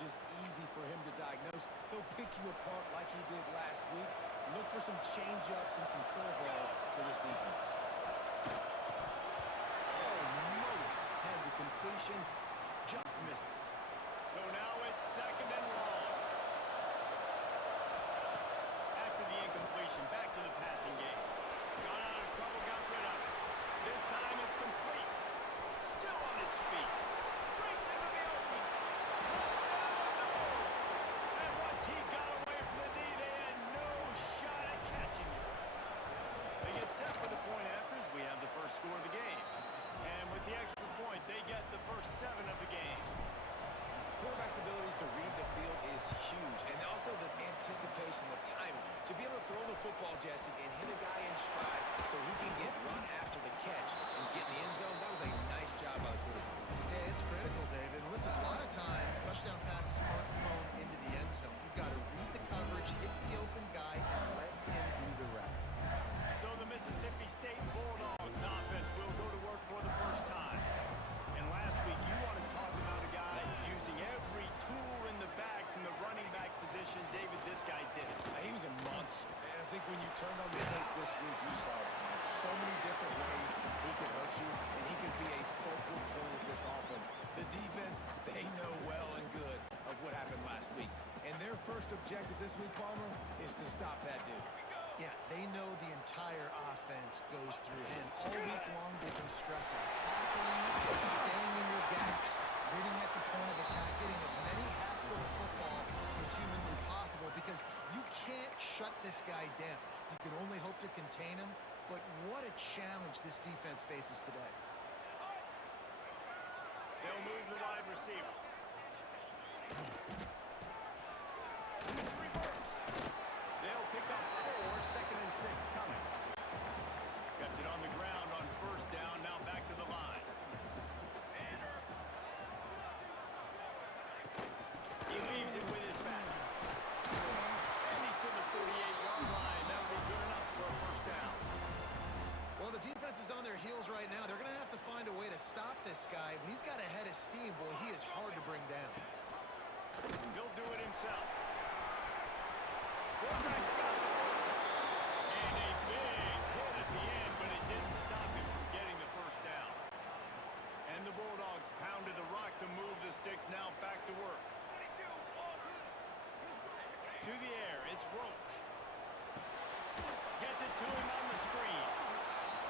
just easy for him to diagnose. He'll pick you apart like he did last week. Look for some change-ups and some curveballs for this defense. Almost had the completion, just missed it. So now it's 2nd and long. After the incompletion, back to the passing game. Got out of trouble, got rid of it. This time it's complete. Still on his feet. Breaks into the open. Touchdown, no! And once he got away from the knee, they had no shot at catching him. They get set for the point after as we have the first score of the game. And with the extra point, they get the first 7 of the game. Quarterback's abilities to read the field is huge, and also the anticipation, the timing. To be able to throw the football, Jesse, and hit a guy in stride so he can get run after the catch and get in the end zone, that was a nice job by the quarterback. Yeah, it's critical, David. Listen, a lot of times, touchdown passes aren't thrown into the end zone. You've got to read the coverage, hit the open guy, and let him do the rest. So the Mississippi State Bulldogs offense will go to work for the first time. And last week, you want to talk about a guy using every tool in the bag from the running back position. David, this guy did it. He was a monster. And I think when you turned on the tape this week, you saw it, man. So many different ways he could hurt you, and he could be a focal point of this offense. The defense, they know well and good of what happened last week. And their first objective this week, Palmer, is to stop that dude. Yeah, they know the entire offense goes through him. All week long, they've been stressing. Tackling, staying in your gaps, reading at the point of attack, getting as many hats to the football as humanly possible because you can't shut this guy down. You can only hope to contain him, but what a challenge this defense faces today. They'll move the wide receiver. It's reverse. They'll pick up 4, 2nd and 6 coming. Kept it on the ground on first down, now back to the line. He leaves it with his back. And he's to the 48-yard line. That'll be good enough for a first down. Well, the defense is on their heels right now. They're going to have to find a way to stop this guy. When he's got a head of steam, boy, he is hard to bring down. He'll do it himself. Quarterback's got it. And a big hit at the end, but it didn't stop him from getting the first down. And the Bulldogs pounded the rock to move the sticks, now back to work. To the air, it's Roach. Gets it to him on the screen.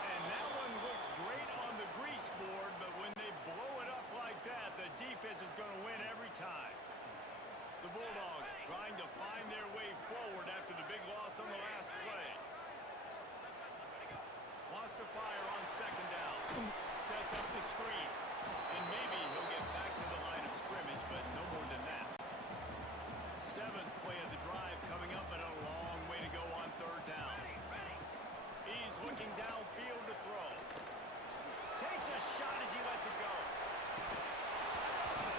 And that one looked great on the grease board, but when they blow it up like that, the defense is going to win every time. The Bulldogs trying to find their way forward after the big loss on the last play. Wants to fire on 2nd down. Sets up the screen. And maybe he'll get back to the line of scrimmage, but no more than that. 7th play of the drive coming up, but a long way to go on 3rd down. He's looking downfield to throw. Takes a shot as he lets it go.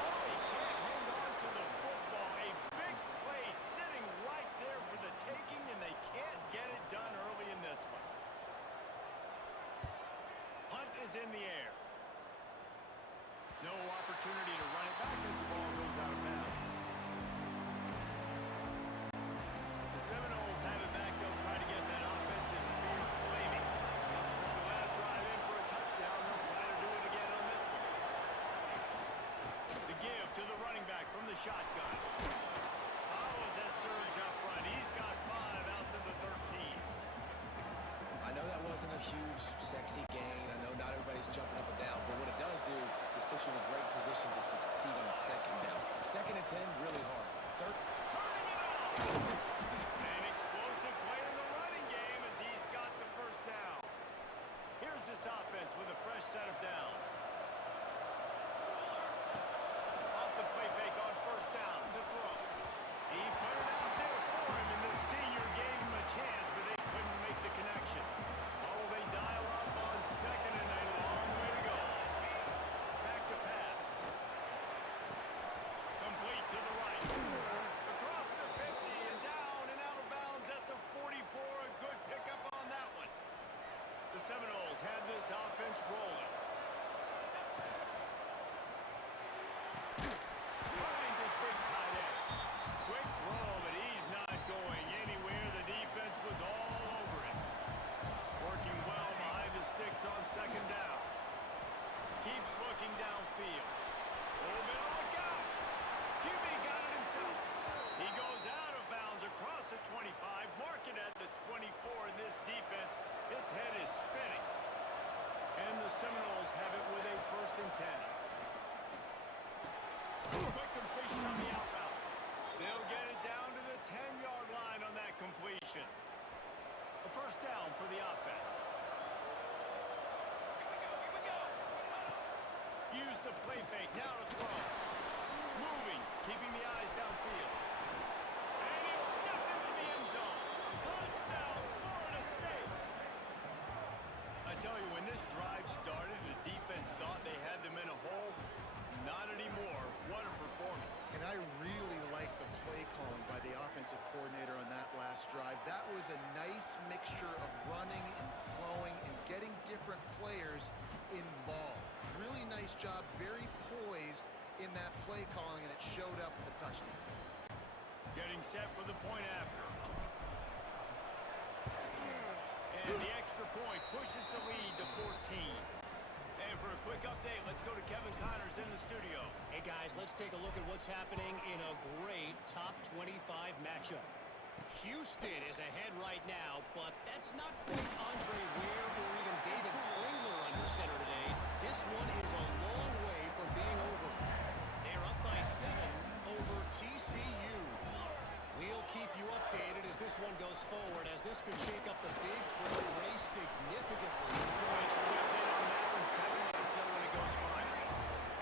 Oh, he can't hang on to the football. A big play sitting right there for the taking, and they can't get it done early in this one. Punt is in the air. No opportunity to run it back as the ball goes out of bounds. The Seminoles have it back. They'll try to get that offensive spear flaming. Took the last drive in for a touchdown. They'll try to do it again on this one. The give to the running back from the shotgun. Follows that surge up front. He's got 5 out to the 13. I know that wasn't a huge, sexy gain. I know not everybody's jumping up and down, but what it does do is put you in a great position to succeed on 2nd down. 2nd and 10, really hard. Turning it on! An explosive play in the running game as he's got the first down. Here's this offense with a fresh set of downs. Off the play fake on 1st down to throw. He put it out there for him, and the senior gave him a chance, but they couldn't make the connection. Oh, they dial up on 2nd and a long way to go. Back to pass. Complete to the right. Across the 50 and down and out of bounds at the 44. A good pickup on that one. The Seminoles had this offense rolling. Finds his big time. field. Oh, better look out. QB got it himself. He goes out of bounds across the 25, mark it at the 24 in this defense. Its head is spinning. And the Seminoles have it with a 1st and 10. Quick completion on the outbound. They'll get it down to the 10-yard line on that completion. A 1st down for the offense. Use the play fake, now to throw. Moving, keeping the eyes downfield. And he'll step into the end zone. Touchdown, Florida State. I tell you, when this drive started, the defense thought they had them in a hole. Not anymore. What a performance. And I really like the play calling by the offensive coordinator on that last drive. That was a nice mixture of running and throwing and getting different players involved. Really nice job, very poised in that play calling, and it showed up with a touchdown. Getting set for the point after. And the extra point pushes the lead to 14. And for a quick update, let's go to Kevin Connors in the studio. Hey, guys, let's take a look at what's happening in a great top 25 matchup. Houston is ahead right now, but that's not quite Andre Ware or even David Klingler under center today. This one is a long way from being over. They're up by 7 over TCU. We'll keep you updated as this one goes forward, as this could shake up the Big 12 race significantly. Thanks for the update on that one, Kevin. Let us know when it goes final.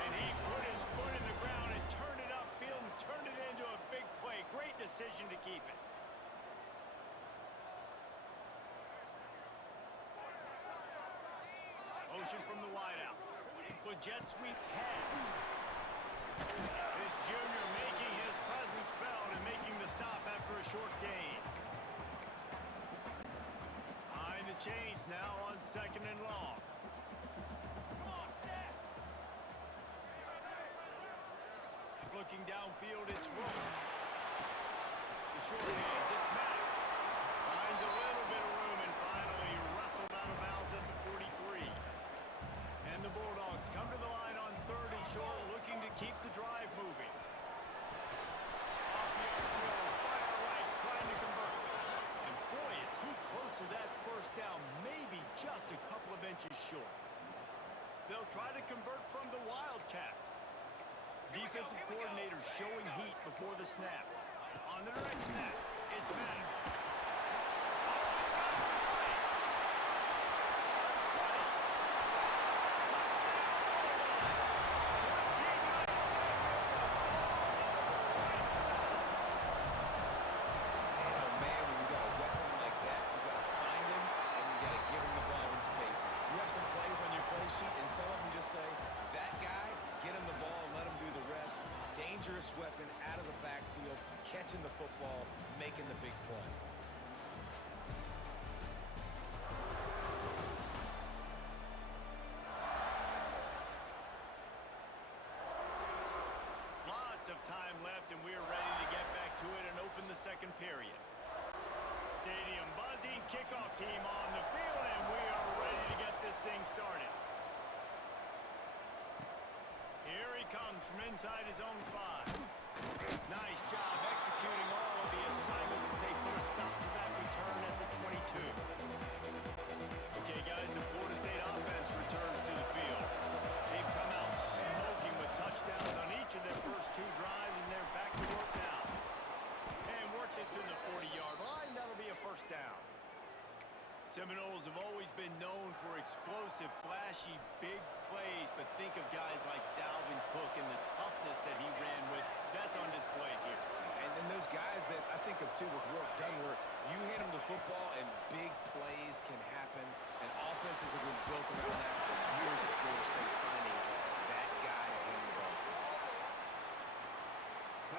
And he put his foot in the ground and turned it upfield and turned it into a big play. Great decision to keep it. Motion from the wideout. With jet sweep pass. This junior making his presence felt and making the stop after a short gain. Behind the chains now on 2nd and long. Looking downfield, it's Roach. The short hands, it's Max. Finds a little bit of room and finally wrestled out of bounds at the 43. And the Bulldogs come to the line on 3rd and short, looking to keep the drive moving. Off the upfield, fire right, trying to convert. And boy, is he close to that 1st down, maybe just a couple of inches short. They'll try to convert from the Wildcat. Defensive coordinator showing heat before the snap. On the direct snap, it's Max. Oh, he's got some space. 20. What's he got to stay with us all right to the house? Man, oh man, when you got a weapon like that, you got to find him and you got to give him the ball in space. You have some plays on your play sheet, and some of them just say, that guy, get him the ball and let him do the rest. Dangerous weapon out of the backfield, catching the football, making the big play. Lots of time left, and we're ready to get back to it and open the 2nd period. Stadium buzzing, kickoff team on the field, and we are ready to get this thing started. Here he comes from inside his own 5. Nice job executing all of the assignments as they put a stop to that return at the 22. Okay, guys, the Florida State offense returns to the field. They've come out smoking with touchdowns on each of their first 2 drives, and they're back to work now. And works it to the 40-yard line. That'll be a 1st down. Seminoles have always been known for explosive, flashy, big plays, but think of guys like Dalvin Cook and the toughness that he ran with. That's on display here. And then those guys that I think of, too, with work done, where you hand them the football and big plays can happen, and offenses have been built around that for years at Florida State, finding that guy to hand the ball to.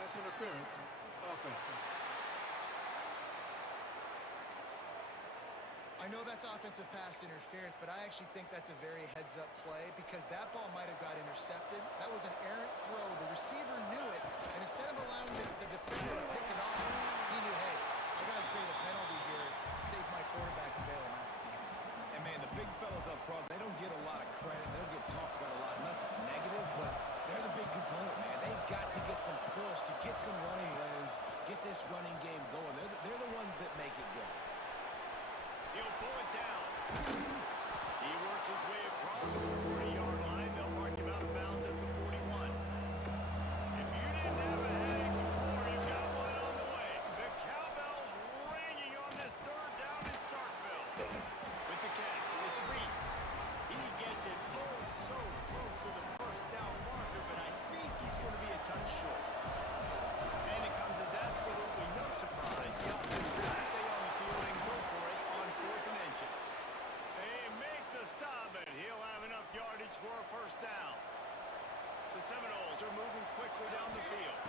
Pass interference, offense. I know that's offensive pass interference, but I actually think that's a very heads-up play because that ball might have got intercepted. That was an errant throw. The receiver knew it, and instead of allowing the defender to pick it off, he knew, hey, I got to create a penalty here, save my quarterback and bail him out. And, man, the big fellas up front, they don't get a lot of credit. They don't get talked about a lot unless it's negative, but get some push, to get some running lanes, get this running game going. They're the ones that make it go. He'll pull it down. He works his way across the 40-yard line. They'll mark him out of bounds at the 41. If you didn't have a headache before, you've got one on the way. The cowbell's ringing on this third down in Starkville. With the catch, it's Reese. He gets it oh so close to the first down marker, but I think he's going to be a touch short. And it comes as absolutely no surprise. The offense will stay on the field and go for it on 4th and inches. They make the stop, and he'll have enough yardage for a first down. The Seminoles are moving quickly down the field.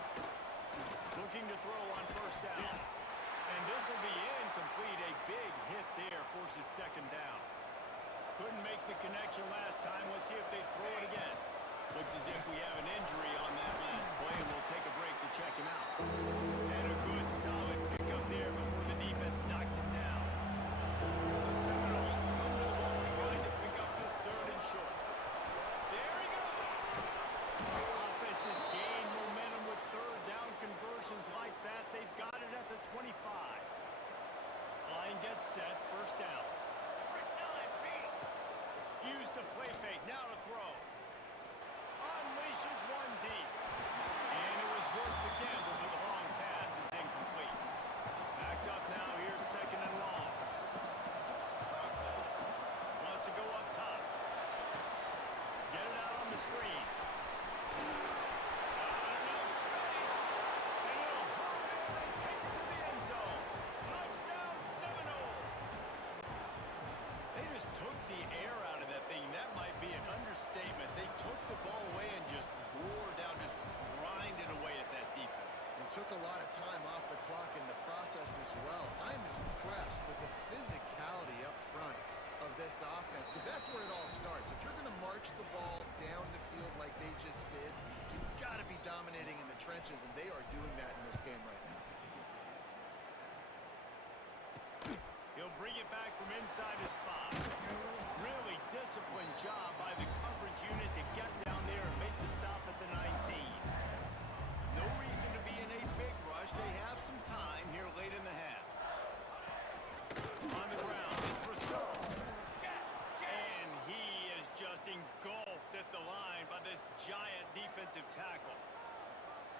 Looking to throw on first down. And this will be incomplete. A big hit there forces second down. Couldn't make the connection last time. Let's see if they throw it again. Looks as if we have an injury on that last play, and we'll take a break to check him out. And a good, solid pickup there before the defense knocks him down. The Seminoles run the ball, trying to pick up this third and short. There he goes! Offense has gained momentum with third down conversions like that. They've got it at the 25. Line gets set, first down. Use the play fake, now to throw. Unleashes one deep. And it was worth the gamble, but the long pass is incomplete. Backed up now, here's second and long. Wants to go up top. Get it out on the screen. Not enough space. And he'll hop in and take it to the end zone. Touchdown, Seminoles. They just took the air out of that thing. That might be an understatement. They took the ball away and just wore down, just grinded away at that defense. And took a lot of time off the clock in the process as well. I'm impressed with the physicality up front of this offense, because that's where it all starts. If you're going to march the ball down the field like they just did, you've got to be dominating in the trenches, and they are doing that in this game right now. He'll bring it back from inside his spot. Really disciplined job by the coverage unit to get down there and make the stop at the 19. No reason to be in a big rush. They have some time here late in the half. On the ground, it's Rousseau. And he is just engulfed at the line by this giant defensive tackle.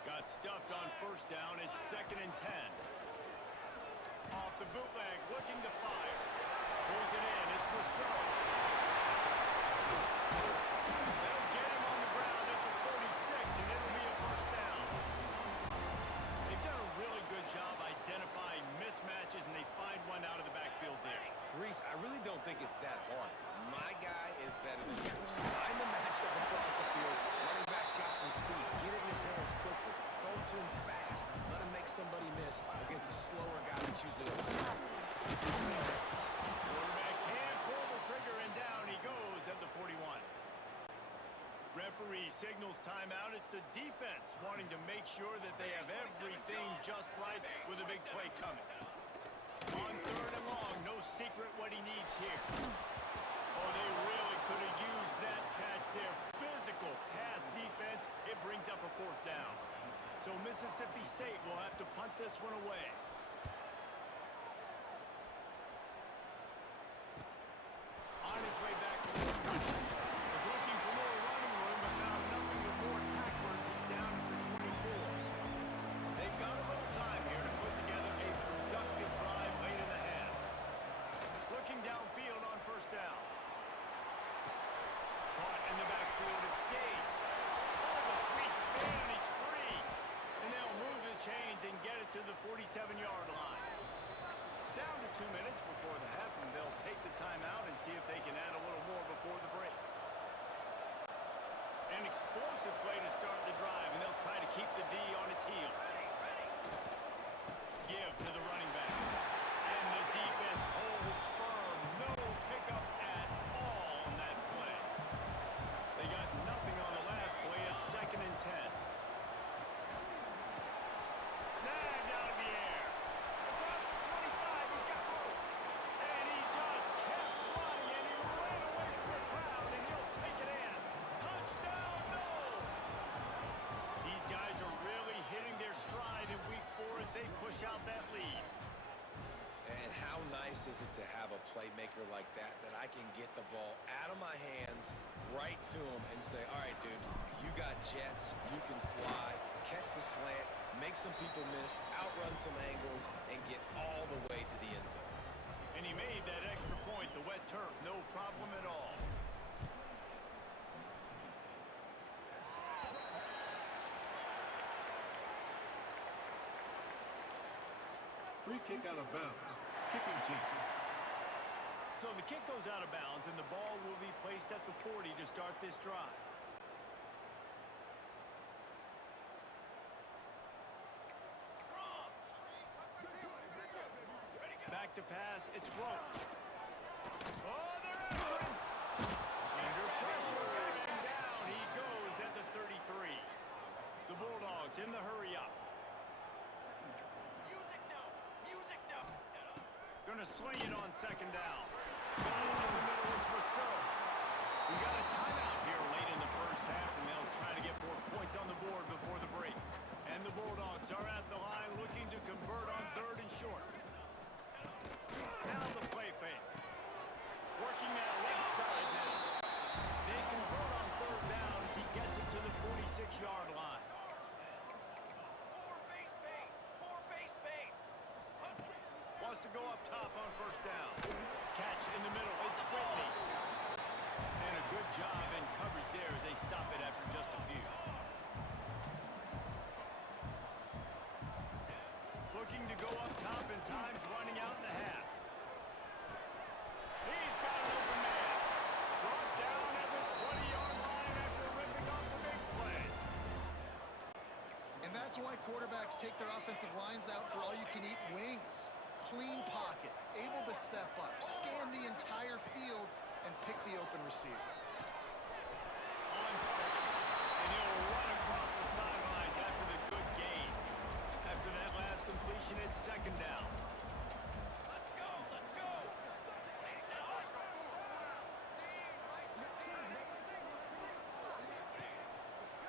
Got stuffed on first down. It's second and 10. Off the bootleg, looking to fire. Pulls it in, it's Rousseau. They'll get him on the ground at the 46, and it'll be a first down. They've done a really good job identifying mismatches, and they find one out of the backfield there. Reese, I really don't think it's that hard. My guy is better than yours. Find the matchup across the field. Running back's got some speed. Get it in his hands quickly. Throw it to him fast. Let him make somebody miss against a slower guy that's usually a Quarterback can't pull the trigger, and down he goes at the 41. Referee signals timeout. It's the defense wanting to make sure that they have everything just right with a big play coming. On third and long, no secret what he needs here. Oh, they really could have used that catch there. Physical pass defense. It brings up a fourth down. So Mississippi State will have to punt this one away. On his way back to the was looking for more running room, but found nothing but more tacklers. He's down to the 24. They've got a little time here to put together a productive drive late in the half. Looking downfield on first down. Caught in the backfield, it's Gage. Oh, the sweet spin, and he's free. And they'll move the chains and get it to the 47-yard line. Down to 2 minutes before the half, and they'll take the timeout and see if they can add a little more before the break. An explosive play to start the drive, and they'll try to keep the D on its heels. Give to the running back. And the defense holds firm. No pickup at all on that play. They got nothing on the last play. It's second and 10. Snagged out of the air. Across the 25, he's got room. And he just kept running, and he ran away from the crowd, and he'll take it in. Touchdown, Noles! These guys are really is it to have a playmaker like that I can get the ball out of my hands right to him and say, all right, dude, you got jets, you can fly, catch the slant, make some people miss, outrun some angles, and get all the way to the end zone. And he made that extra point, the wet turf, no problem at all. Free kick out of bounds. Kicking team. So the kick goes out of bounds, and the ball will be placed at the 40 to start this drive. Back to pass, it's Roach. Oh, they're after him! Under pressure, and down he goes at the 33. The Bulldogs in the hurry-up. Gonna swing it on second down. Got into the middle, it's Rousseau. We got a timeout here late in the first half, and they'll try to get more points on the board before the break. And the Bulldogs are at the line looking to convert on third and short. Now the play fake. Working that left side now. They convert on third down as he gets it to the 46-yard line. Wants to go up top on first down. Catch in the middle. It's Whitney. And a good job in coverage there as they stop it after just a few. Looking to go up top, and time's running out in the half. He's got an open man. Brought down at the 20-yard line after ripping off the big play. And that's why quarterbacks take their offensive lines out for all-you-can-eat wings. Clean pocket, able to step up, scan the entire field, and pick the open receiver. On target. And he'll run across the sidelines after the good gain. After that last completion, it's second down. Let's go, let's go.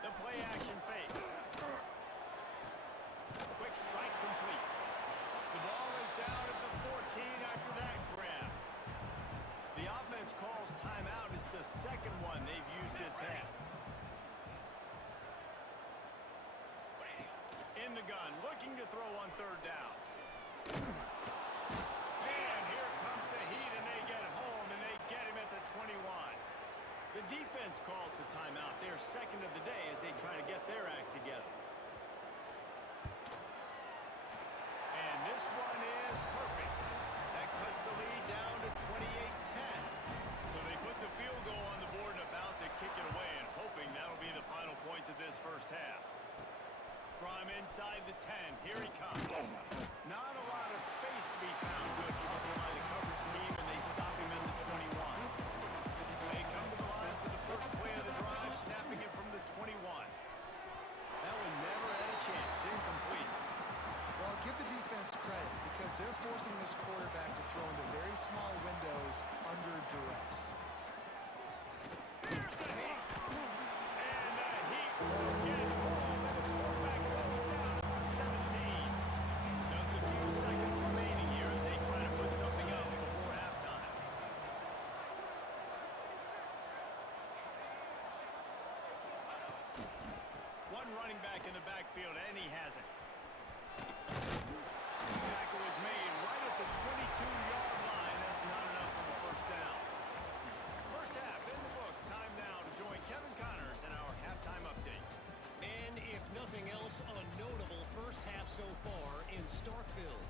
The play action fake. Quick strike complete. The ball is down at the 14 after that grab. The offense calls timeout. It's the second one they've used this half. In the gun, looking to throw on third down. And here comes the heat, and they get home, and they get him at the 21. The defense calls the timeout. They're second of the day as they try to get their act together. And this one is perfect. That cuts the lead down to 28-10. So they put the field goal on the board and about to kick it away, and hoping that'll be the final points of this first half. From inside the 10, here he comes. Not a lot of space to be found. Good hustle by the coverage team, and they stop him at the 21. They come to the line for the first play of the drive, snapping it from the 21. That one never had a chance. Incomplete. Well, give the defense credit because they're forcing this quarterback to throw into very small windows under duress. Here's the heat. And the heat will get home, and the quarterback goes down at the 17. Just a few seconds remaining here as they try to put something up before halftime. One running back in the backfield, and he has it. Tackle was made right at the 22-yard line. That's not enough for the first down. First half in the books. Time now to join Kevin Connors in our halftime update. And if nothing else, a notable first half so far in Starkville.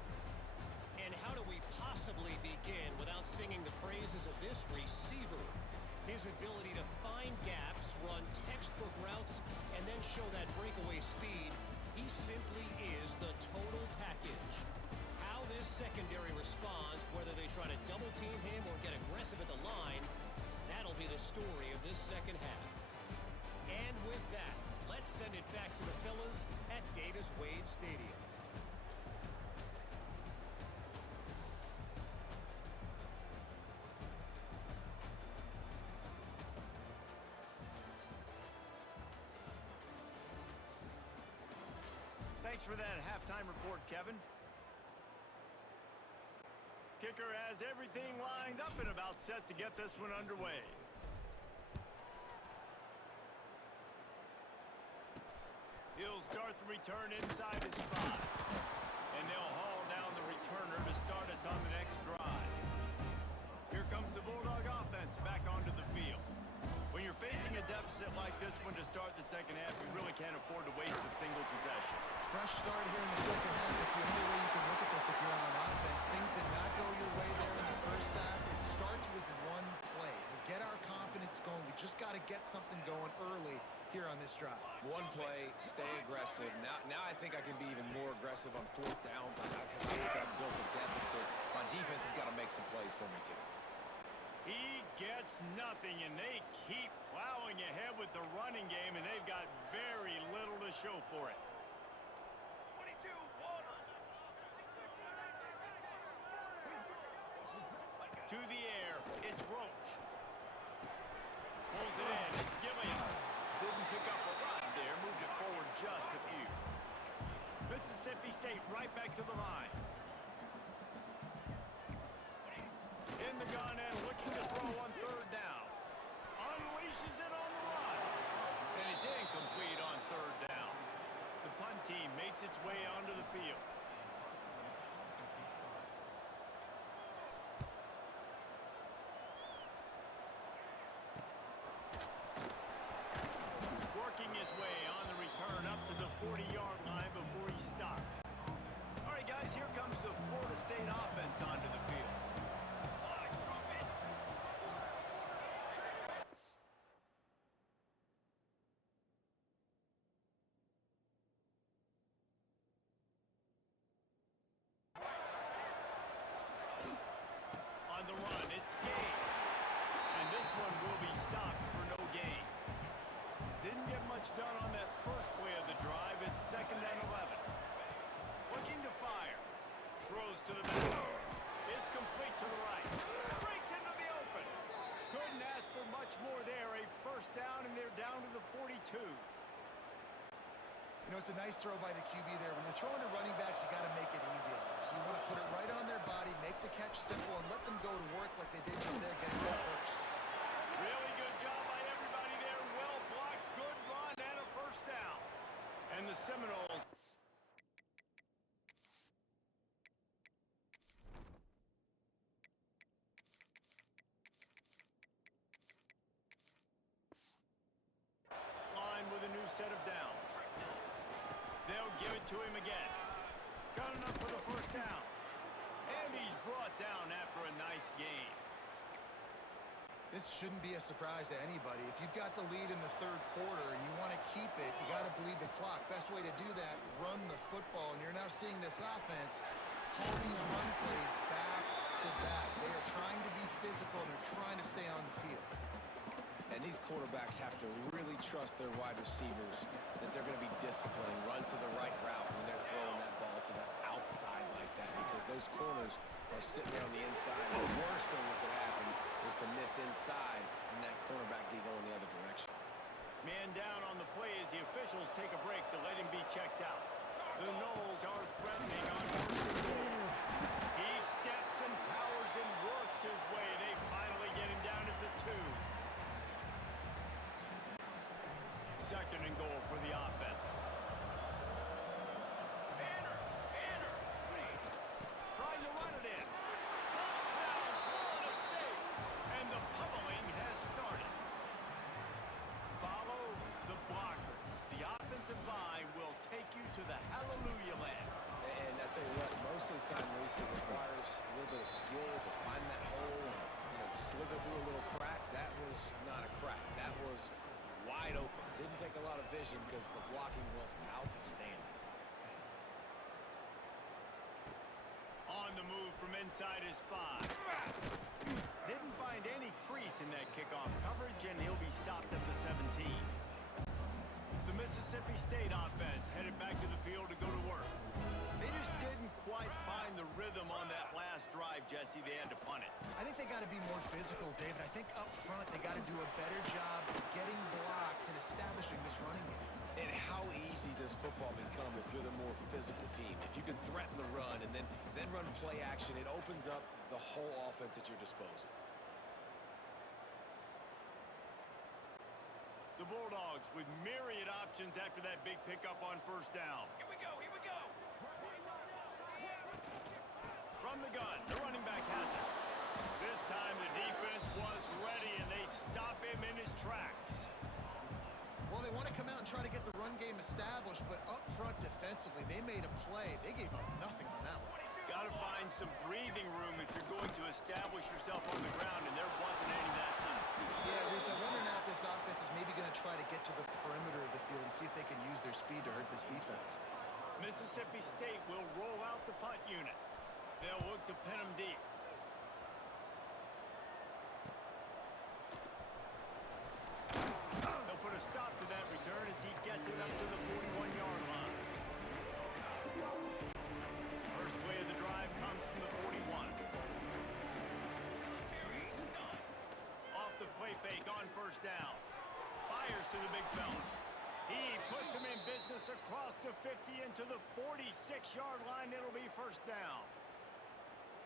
And how do we possibly begin without singing the praises of this receiver? His ability to find gaps, run textbook routes, and then show that breakaway speed. He simply is the total package. How this secondary responds, whether they try to double team him or get aggressive at the line, that'll be the story of this second half. And with that, let's send it back to the fellas at Davis-Wade Stadium. Thanks for that halftime report, Kevin. Kicker has everything lined up and about set to get this one underway. He'll start the return inside his 5. And they'll haul down the returner to start us on the next drive. Here comes the Bulldog offense back onto the field. When you're facing a deficit like this one to start the second half, you really can't afford to waste a single possession. Fresh start here in the second half. That's the only way you can look at this if you're on offense. Things did not go your way there in the first half. It starts with one play. To get our confidence going, we just got to get something going early here on this drive. One play, stay aggressive. Now I think I can be even more aggressive on 4th downs because obviously I've built a deficit. My defense has got to make some plays for me too. He gets nothing, and they keep plowing ahead with the running game, and they've got very little to show for it. 22, water. To the air, it's Roach. Pulls it in, it's Gilliam. Didn't pick up a lot there, moved it forward just a few. Mississippi State right back to the line. In the gun and looking to throw on 3rd down. Unleashes it on the run. And it's incomplete on 3rd down. The punt team makes its way onto the field. Working his way on the return up to the 40-yard line before he stopped. All right, guys, here comes the Florida State offense onto the field. On the run, it's Gage. And this one will be stopped for no gain. Didn't get much done on that first play of the drive. It's 2nd and 11. Looking to fire. Throws to the back. It's complete to the right. Breaks into the open. Couldn't ask for much more there. A 1st down, and they're down to the 42. You know, it's a nice throw by the QB there. When you're throwing to running backs, you got to make it easy on them. So you want to put it right on their body, make the catch simple, and let them go to work like they did just there, getting there first. Really good job by everybody there. Well blocked, good run, and a 1st down. And the Seminoles line with a new set of downs. They'll give it to him again. Got enough for the 1st down. And he's brought down after a nice gain. This shouldn't be a surprise to anybody. If you've got the lead in the 3rd quarter and you want to keep it, you got to bleed the clock. Best way to do that, run the football. And you're now seeing this offense call these run plays back to back. They are trying to be physical, and they're trying to stay on the field. And these quarterbacks have to really trust their wide receivers that they're going to be disciplined, run to the right route when they're throwing that ball to the outside like that, because those corners are sitting there on the inside. And the worst thing that could happen is to miss inside and that cornerback be going the other direction. Man down on the play as the officials take a break to let him be checked out. The Noles are threatening on 1st and goal. He steps and powers and works his way. They finally get him down at the 2. 2nd and goal for the offense. Trying to run it in. Touchdown, Florida State. And the pummeling has started. Follow the blockers. The offensive line will take you to the hallelujah land. And I tell you what, most of the time, Reese, it requires a little bit of skill to find that hole and slither through a little crack. That was not a crack. That was wide open. Didn't take a lot of vision because the blocking was outstanding. On the move from inside his 5. Didn't find any crease in that kickoff coverage, and he'll be stopped at the 17. The Mississippi State offense headed back to the field to go to work. They just didn't quite find the rhythm on that last drive, Jesse. They had to punt it. I think they got to be more physical, David. I think up front they got to do a better job getting blocks and establishing this running game. And how easy does football become if you're the more physical team? If you can threaten the run and then run play action, it opens up the whole offense at your disposal. The Bulldogs with myriad options after that big pickup on first down. Here we go, here we go. From the gun, the running back has it. This time the defense was ready, and they stop him in his tracks. Well, they want to come out and try to get the run game established, but up front defensively, they made a play. They gave up nothing on that one. Got to find some breathing room if you're going to establish yourself on the ground, and there wasn't any that time. Yeah, Reese, I wonder now if this offense is maybe going to try to get to the perimeter of the field and see if they can use their speed to hurt this defense. Mississippi State will roll out the punt unit. They'll look to pin them deep. They'll put a stop to that return as he gets it up to the 41-yard line. First play of the drive comes from the 41. Off the play fake on first down. Fires to the big fella. He puts him in business across the 50 into the 46-yard line. It'll be first down.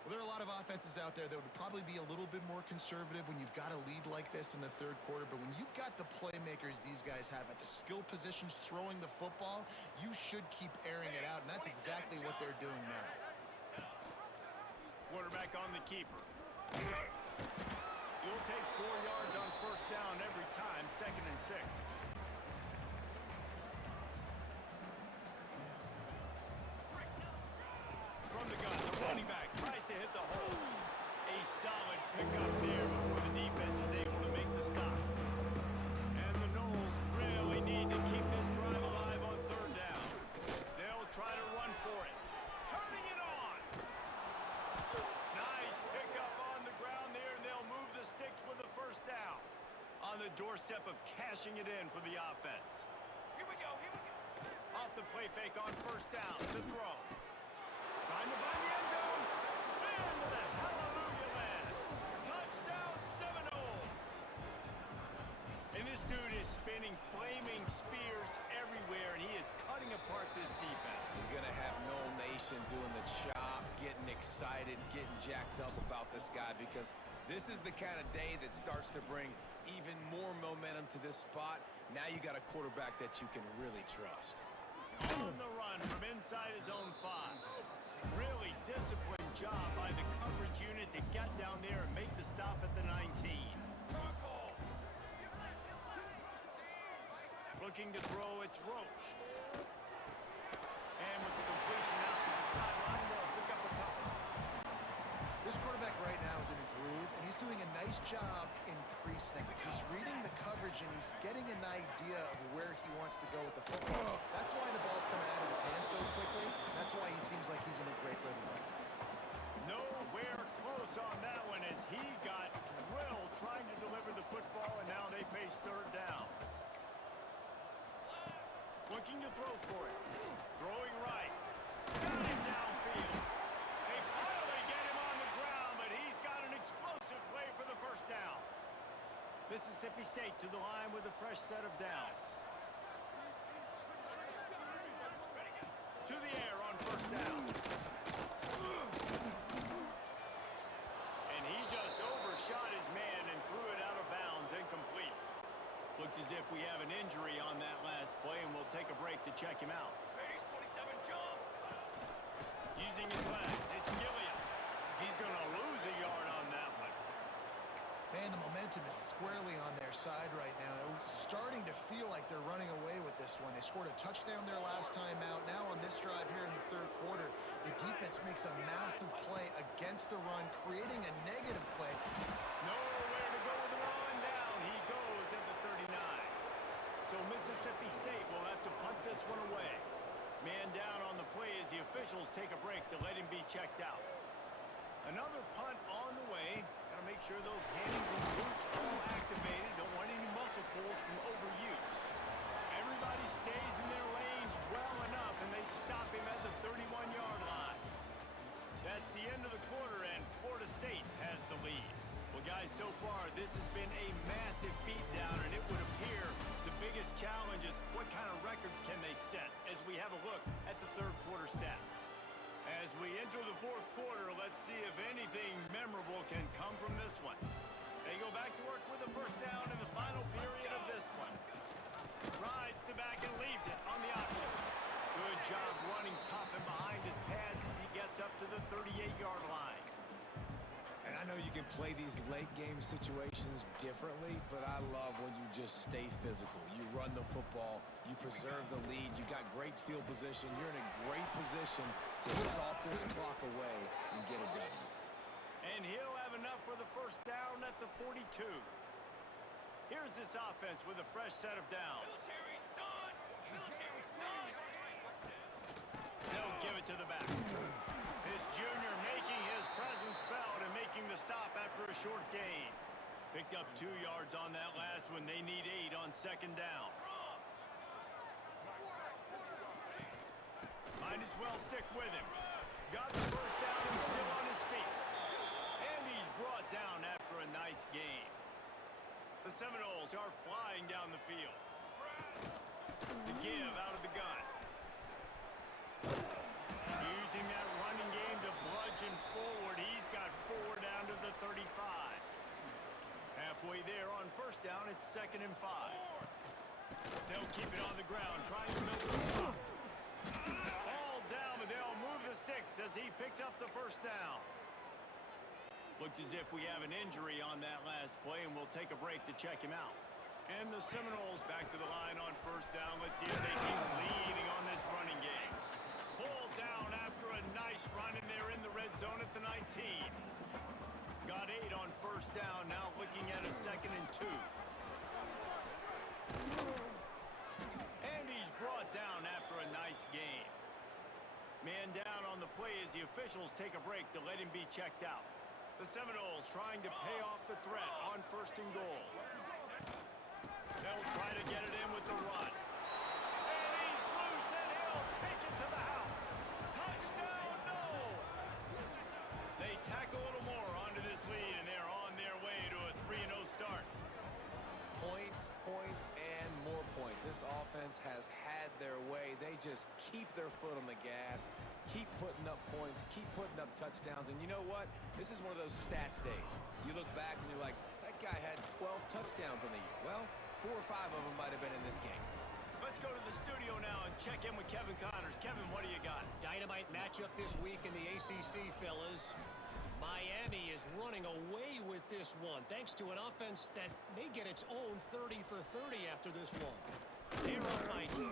Well, there are a lot of offenses out there that would probably be a little bit more conservative when you've got a lead like this in the third quarter. But when you've got the playmakers these guys have at the skill positions throwing the football, you should keep airing it out, and that's exactly what they're doing now. Quarterback on the keeper. You'll take 4 yards on first down every time, 2nd and 6. From the gun, the running back tries to hit the hole. A solid pickup there before the defense is able to make the stop. And the Noles really need to keep this drive alive on third down. They'll try to run for it. Turning it on. Nice pickup on the ground there, and they'll move the sticks with the first down. On the doorstep of cashing it in for the offense. Here we go, here we go. Off the play fake on first down to throw. Trying to find the end zone. Into the hallelujah land. Touchdown, Seminoles. And this dude is spinning flaming spears everywhere, and he is cutting apart this defense. You're going to have Nole Nation doing the chop, getting excited, getting jacked up about this guy, because this is the kind of day that starts to bring even more momentum to this spot. Now you got a quarterback that you can really trust. On the run from inside his own 5. Really disciplined job by the coverage unit to get down there and make the stop at the 19. Looking to throw, it's Roach. And with the completion out to the sideline, they'll pick up a couple. This quarterback right now is in a groove, and he's doing a nice job in pre-snap. He's reading the coverage, and he's getting an idea of where he wants to go with the football. That's why the ball's coming out of his hands so quickly. That's why he seems like he's in a great rhythm. Nowhere close on that one as he got drilled trying to deliver the football, and now they face third down. Looking to throw for it. Throwing right. Got him downfield. They finally get him on the ground, but he's got an explosive play for the first down. Mississippi State to the line with a fresh set of downs. To the air on first down. And he just overshot his man and threw it out of bounds, incomplete. Looks as if we have an injury on that last play, and we'll take a break to check him out. Base 27 jump. Using his legs, it's Gilliam. He's going to lose a yard on that one. Man, the momentum is squarely on their side right now. It's starting to feel like they're running away with this one. They scored a touchdown their last time out. Now on this drive here in the third quarter, the defense makes a massive play against the run, creating a negative play. Nowhere to go with the run down. He goes at the 39. So Mississippi State will have to punt this one away. Man down on the play as the officials take a break to let him be checked out. Another punt on the way. Got to make sure those hands and glutes all activated. Don't want any muscle pulls from overuse. Everybody stays in their lanes well enough, and they stop him at the 31-yard line. That's the end of the quarter, and Florida State has the lead. Well, guys, so far, this has been a massive beatdown, and it would appear the biggest challenge is what kind of record can play these late-game situations differently, but I love when you just stay physical. You run the football, you preserve the lead, you got great field position, you're in a great position to salt this clock away and get a W. And he'll have enough for the first down at the 42. Here's this offense with a fresh set of downs. Military stun! Military stun! They'll give it to the back. This junior making his presence felt and making the stop after a short gain. Picked up 2 yards on that last one. They need 8 on second down. Might as well stick with him. Got the first down and still on his feet. And he's brought down after a nice gain. The Seminoles are flying down the field. The give out of the gun. Using that running game to bludgeon forward. He's got 4 down to the 35. Halfway there on first down, it's 2nd and 5. They'll keep it on the ground, trying to milk the clock. All down, but they'll move the sticks as he picks up the first down. Looks as if we have an injury on that last play, and we'll take a break to check him out. And the Seminoles back to the line on first down. Let's see if they keep leading on this running game. Pulled down after a nice run, and they're in the red zone at the 19. Got 8 on first down, now looking at a 2nd and 2. And he's brought down after a nice gain. Man down on the play as the officials take a break to let him be checked out. The Seminoles trying to pay off the threat on 1st and goal. They'll try to get it in with the run. And he's loose, and he'll take it to the house. Touchdown, Noles! They tack a little more onto this lead, and they're on their way to a 3-0 start. Points, points, and more points. This offense has had their way. They just keep their foot on the gas, keep putting up points, keep putting up touchdowns. And you know what? This is one of those stats days. You look back and you're like, that guy had 12 touchdowns in the year. Well, 4 or 5 of them might have been in this game. Let's go to the studio now and check in with Kevin Connors. Kevin, what do you got? Dynamite matchup this week in the ACC, fellas. Miami is running away with this one, thanks to an offense that may get its own 30 for 30 after this one. They're up by 28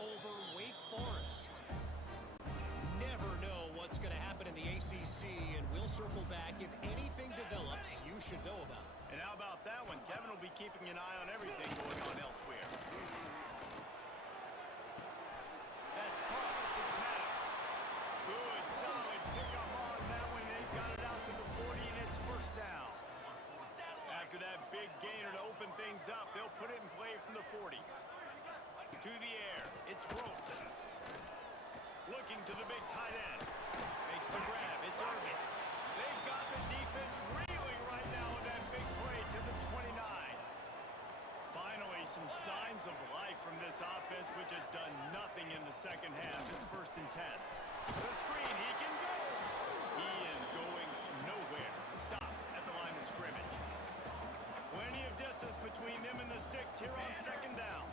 over Wake Forest. Never know what's going to happen in the ACC, and we'll circle back. If anything develops, you should know about it. And how about that one? Kevin will be keeping an eye on everything going on elsewhere. That's caught. It's Maddox. Good, solid pickup on that one. They've got it out to the 40, and it's first down. After that big gainer to open things up, they'll put it in play from the 40. To the air. It's Rope. Looking to the big tight end. Makes the grab. It's Irving. They've got the defense reeling right now with that big play to the 29. Finally, some signs of life from this offense, which has done nothing in the second half. It's 1st and 10. The screen. He can go. He is going nowhere. Stop at the line of scrimmage. Plenty of distance between them and the sticks here on second down.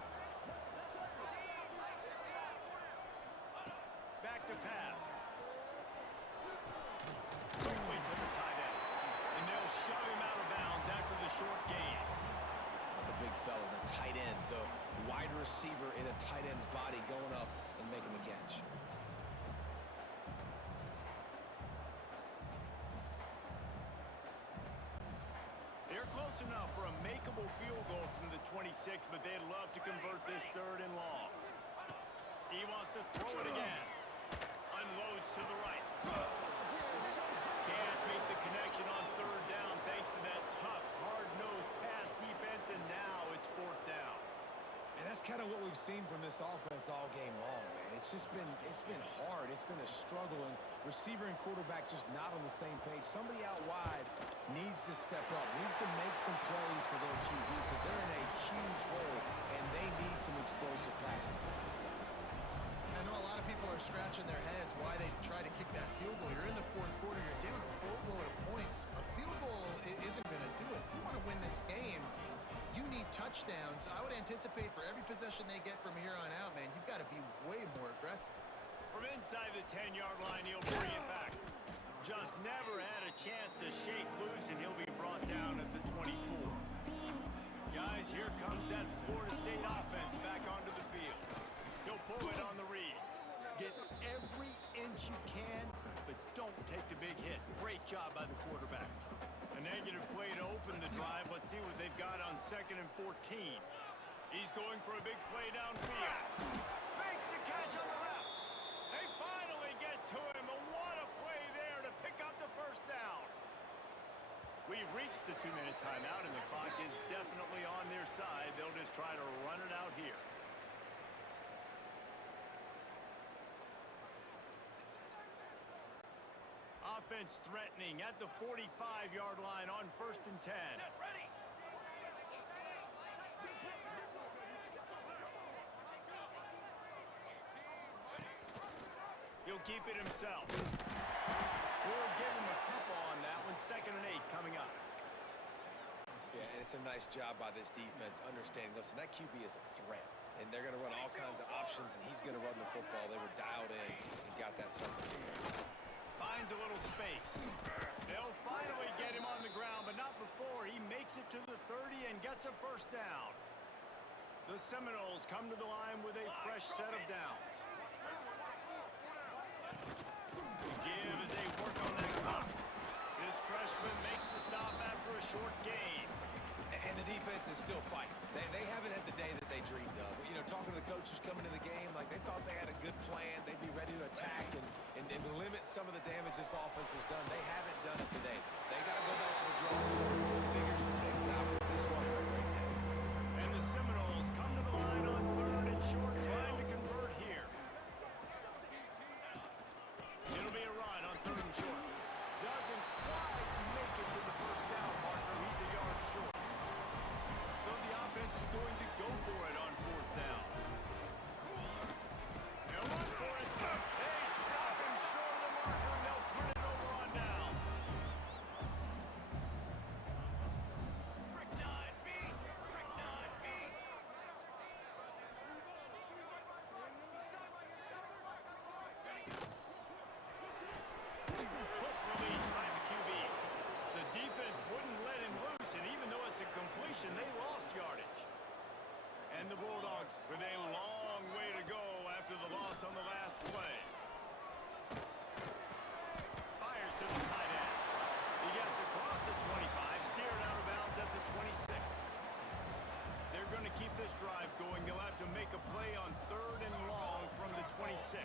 Back to pass. Quickly to the tight end. And they'll shove him out of bounds after the short gain. The big fella, the tight end, the wide receiver in a tight end's body going up and making the catch. They're close enough for a makeable field goal from the 26, but they'd love to convert this 3rd and long. He wants to throw it again. Unloads to the right. Can't make the connection on 3rd down thanks to that tough, hard-nosed pass defense, and now it's 4th down. And that's kind of what we've seen from this offense all game long, man. It's been hard. It's been a struggle, and receiver and quarterback just not on the same page. Somebody out wide needs to step up, needs to make some plays for their QB because they're in a huge hole, and they need some explosive passing plays. I know a lot of people are scratching their heads why they try to kick that field goal. You're in the 4th quarter. You're down a boatload of points. A field goal isn't going to do it. If you want to win this game, you need touchdowns. I would anticipate for every possession they get from here on out, man, you've got to be way more aggressive. From inside the 10-yard line, he'll bring it back. Just never had a chance to shake loose, and he'll be brought down at the 24. Guys, here comes that Florida State offense back onto the field. He'll pull it on the read. Get every inch you can, but don't take the big hit. Great job by the quarterback. A negative play to open the drive. Let's see what they've got on 2nd and 14. He's going for a big play downfield. Makes the catch on the left. They finally get to him. And what a play there to pick up the first down. We've reached the 2-minute timeout, and the clock is definitely on their side. They'll just try to run it out here. Offense threatening at the 45-yard line on 1st and 10. Ready. He'll keep it himself. We'll give him a couple on that one. 2nd and 8 coming up. Yeah, and it's a nice job by this defense understanding, listen, that QB is a threat. And they're going to run all kinds of options, and he's going to run the football. They were dialed in and got that something. Finds a little space. They'll finally get him on the ground, but not before he makes it to the 30 and gets a first down. The Seminoles come to the line with a fresh set of downs. The give as they work on that clock. This freshman makes the stop after a short gain. And the defense is still fighting. They haven't had the day that they dreamed of. You know, talking to the coaches coming to the game, like they thought they had a good plan. They'd be ready to attack and limit some of the damage this offense has done. They haven't done it today. They got to go back to the drawing board, figure some things out, because this wasn't a great day. And the Seminoles come to the line on 3rd and short, trying to convert here. It'll be a run on 3rd and short. Doesn't quite make it to the first down marker. He's a yard short. So the offense is going to go for it on 4th down. They'll run for it. They stop him short of the marker, and they'll turn it over on down. Trick 9B. Trick 9B. Quick release by the QB. The defense wouldn't let him loose, and even though it's a completion, they lost yardage. And the Bulldogs with a long way to go after the loss on the last play. Fires to the tight end. He gets across the 25, steered out of bounds at the 26. They're going to keep this drive going. They'll have to make a play on 3rd and long from the 26.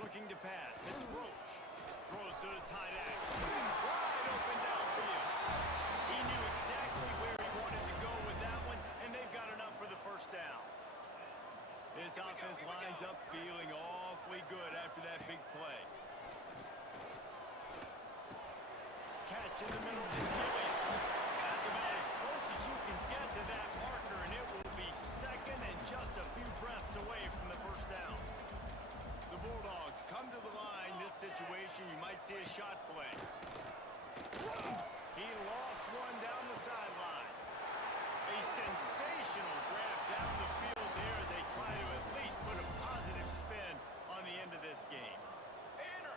Looking to pass. It's Roach. Throws to the tight end. Wide open downfield. He knew exactly where he wanted to go with that one, and they've got enough for the first down. This offense lines up feeling awfully good after that big play. Catch in the middle is Gilliam. That's about as close as you can get to that marker, and it will be 2nd and just a few breaths away from the first down. The Bulldogs come to the line. This situation, you might see a shot play. He lost one down the sideline. A sensational grab down the field there as they try to at least put a positive spin on the end of this game. Banner.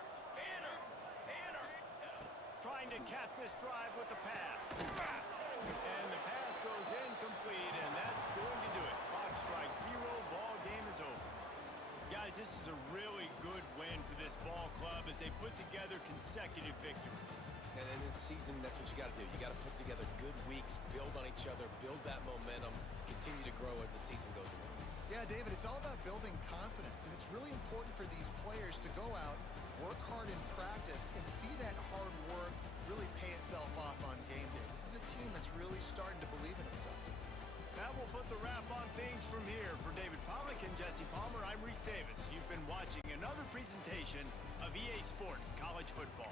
Trying to cap this drive with a pass. And the pass goes incomplete, and that's going to do it. Clock strikes 0, ball game is over. Guys, this is a really good win for this ball club as they put together consecutive victories. And in this season, that's what you got to do. You got to put together good weeks, build on each other, build that momentum, continue to grow as the season goes along. Yeah, David, it's all about building confidence, and it's really important for these players to go out, work hard in practice, and see that hard work really pay itself off on game day. This is a team that's really starting to believe in itself. That will put the wrap on things from here. For David Pollack and Jesse Palmer, I'm Reese Davis. You've been watching another presentation of EA Sports College Football.